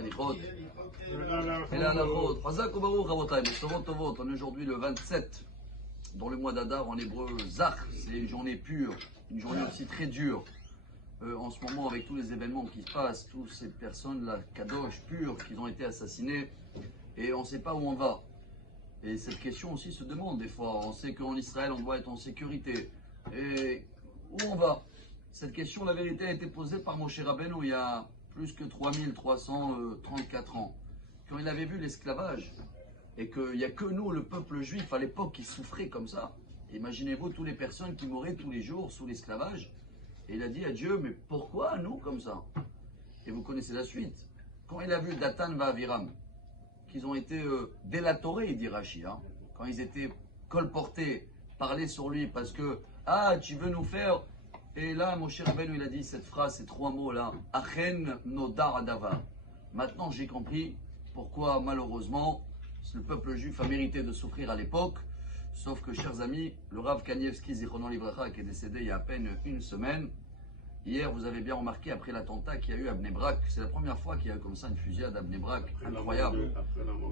Hadichot. Et la Halachot. Chazak ou Baruch, Rabotai. B'Sorot Tovot. On est aujourd'hui le 27 dans le mois d'Adar en hébreu. Zach, c'est une journée pure, une journée aussi très dure. En ce moment, avec tous les événements qui se passent, toutes ces personnes-là, Kadosh, pures, qui ont été assassinées, et on ne sait pas où on va. Et cette question aussi se demande des fois. On sait qu'en Israël, on doit être en sécurité. Et où on va? Cette question, la vérité, a été posée par Moshe Rabbeinu il y a plus que 3334 ans. Quand il avait vu l'esclavage, et qu'il n'y a que nous, le peuple juif, à l'époque, qui souffrait comme ça. Imaginez-vous toutes les personnes qui mouraient tous les jours sous l'esclavage. Et il a dit à Dieu, mais pourquoi nous comme ça? Et vous connaissez la suite. Quand il a vu Datan va Aviram, qu'ils ont été délatorés, il dit Rashi, hein, quand ils étaient colportés, parler sur lui parce que, ah, tu veux nous faire. Et là, Moshe Rabbeinu, il a dit cette phrase, ces trois mots-là, Achen nodar adavar. Maintenant, j'ai compris pourquoi, malheureusement, le peuple juif a mérité de souffrir à l'époque. Sauf que, chers amis, le Rav Kanievski Zichrono Livracha, qui est décédé il y a à peine une semaine, hier, vous avez bien remarqué, après l'attentat qu'il y a eu à Bnei Brak, c'est la première fois qu'il y a eu comme ça une fusillade à Bnei Brak, incroyable.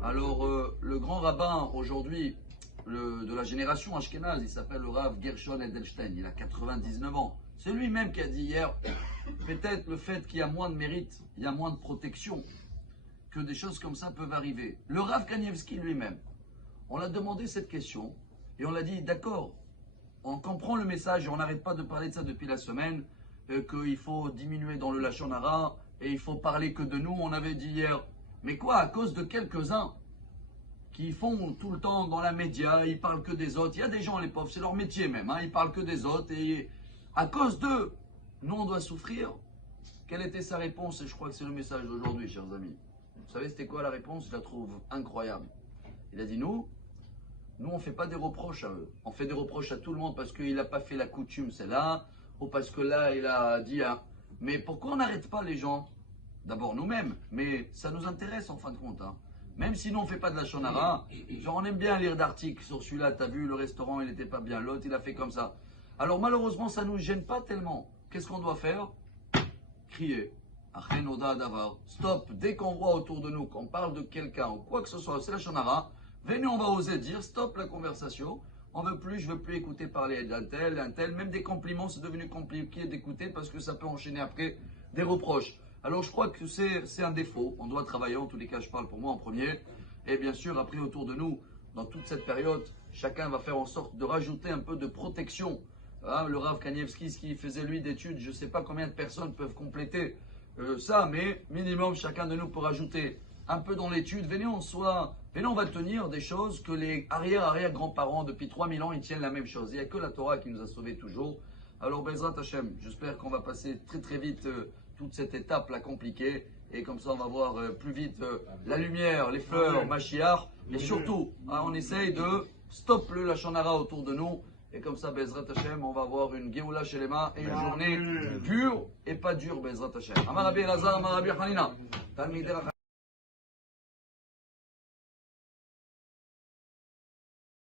Alors, le grand rabbin, aujourd'hui, de la génération Ashkenaz, il s'appelle le Rav Gershon Edelstein, il a 99 ans. C'est lui-même qui a dit hier, peut-être le fait qu'il y a moins de mérite, il y a moins de protection, que des choses comme ça peuvent arriver. Le Rav Kanievski lui-même, on l'a demandé cette question, et on l'a dit, d'accord, on comprend le message, et on n'arrête pas de parler de ça depuis la semaine, qu'il faut diminuer dans le Lachon Hara, et il faut parler que de nous, on avait dit hier. Mais quoi, à cause de quelques-uns qui font tout le temps dans la média, ils parlent que des autres. Il y a des gens, les pauvres, c'est leur métier même, hein, ils parlent que des autres, et à cause d'eux, nous on doit souffrir. Quelle était sa réponse? Et je crois que c'est le message d'aujourd'hui, chers amis. Vous savez, c'était quoi la réponse? Je la trouve incroyable. Il a dit, nous on ne fait pas des reproches à eux. On fait des reproches à tout le monde parce qu'il n'a pas fait la coutume, c'est là, ou parce que là, il a dit, hein. Mais pourquoi on n'arrête pas les gens? D'abord nous-mêmes, mais ça nous intéresse en fin de compte. Hein. Même si nous, on ne fait pas de la shonara, genre on aime bien lire d'articles sur celui-là, t'as vu, le restaurant, il n'était pas bien, l'autre, il a fait comme ça. Alors malheureusement, ça ne nous gêne pas tellement. Qu'est-ce qu'on doit faire? Crier. Stop, dès qu'on voit autour de nous, qu'on parle de quelqu'un ou quoi que ce soit, c'est la shonara, venez, on va oser dire, stop la conversation. On veut plus, je veux plus écouter parler d'un tel, même des compliments, c'est devenu compliqué d'écouter parce que ça peut enchaîner après des reproches. Alors je crois que c'est un défaut, on doit travailler, en tous les cas je parle pour moi en premier, et bien sûr après autour de nous, dans toute cette période, chacun va faire en sorte de rajouter un peu de protection. Hein, le Rav Kanievski, ce qu'il faisait lui d'études, je ne sais pas combien de personnes peuvent compléter ça, mais minimum chacun de nous peut rajouter un peu dans l'étude. Venez, on va tenir des choses que les arrière-grands-parents depuis 3000 ans, ils tiennent la même chose. Il n'y a que la Torah qui nous a sauvés toujours. Alors, Bezrat Hashem, j'espère qu'on va passer très très vite toute cette étape-là compliquée. Et comme ça, on va voir plus vite la lumière, les fleurs, Mashiach. Et surtout, hein, on essaye de stop le Lachon Hara autour de nous. Et comme ça, Bezrat Hashem, on va avoir une Géoula Shelema et une journée pure et pas dure, Bezrat Hashem. Amar Rabbi Elazar, Amar Rabbi Hanina.